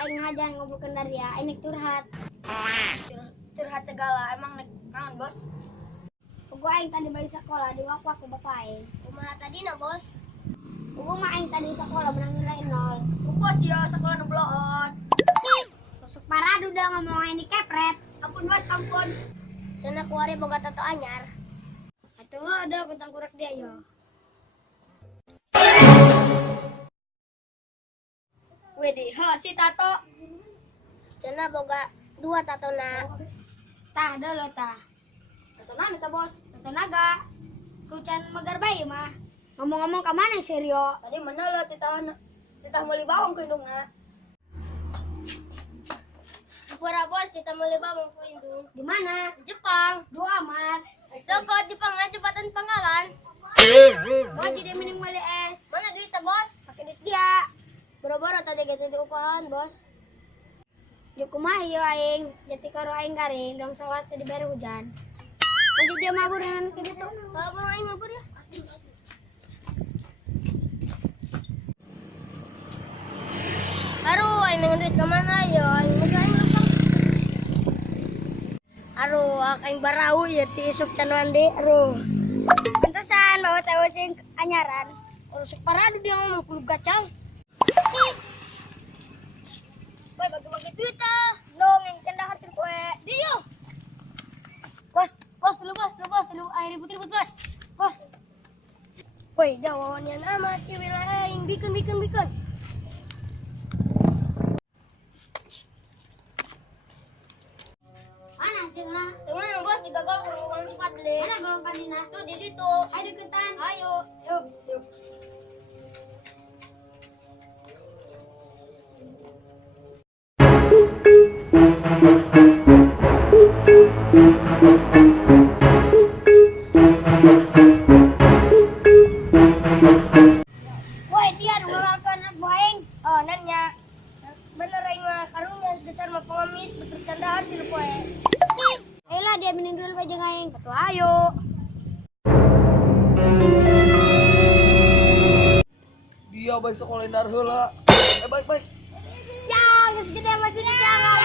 aing ngajang ngobrolkeun dari ya, aing curhat. Curhat segala, emang naon bos? Ugu aing tadi balik sekolah diwak-wak ke bapak aing. Kumaha tadina bos? Ugu mah aing tadi sekolah menang nilai 0. Bos ya sekolah nu bloon. Masuk paradu udah ngomong ini kepret. Ampun buat ampun. Sana kuari boga tato anyar. Atuh ada kutang kurak dia yo. Widih, si tato. Sana boga 2 tatona. Tah ada lo tah. Tato nana ta bos? Tato naga. Kucan magar bayi mah. Ngomong-ngomong ka mana si Rio? Tadi mana lo titah meuli bawang ku indungna. Pura bos kita meuli bawang ku indung. Di mana? Di Jepang. Dua amat. Toko Jepang aja jembatan Panggalan. Mau jadi mending meuli es. Mana duitnya bos? Pakai duit dia. Boro-boro tadi kita di upahan bos. Di kumaha yo aing, jati karo aing garing dong sawat tadi bare hujan. Nanti dia mabur dengan kitu. Baru aing mabur ya. Aduh, aing dengan duit kemana yo? Aing lupa. Aduh, aing barau ya ti isuk canuan de. Aduh. Pantesan bawa tahu cing anyaran. Urus paradu dia ngomong puluh gacang. Woi, bagi-bagi duit ah. Dong yang cendah hati kowe. Dio. Bos, lu air ribut-ribut bos. Bos. Woi, dawannya nama di wilayah aing bikin. Mana hasilnya? Teman yang bos digagal kurang uang cepat deh. Mana belum padina? Tuh di situ. Ayo deketan. Ayo, yuk. Woi, dia ngeluarkan boeng. Oh, nanya. Bener aing mah karungnya besar mah pengemis bercandaan di poe. Ayolah dia minum dulu aja aing. Tuh ayo. Dia baik sekolahin heula. Baik. Ya, geus gede masih jangan.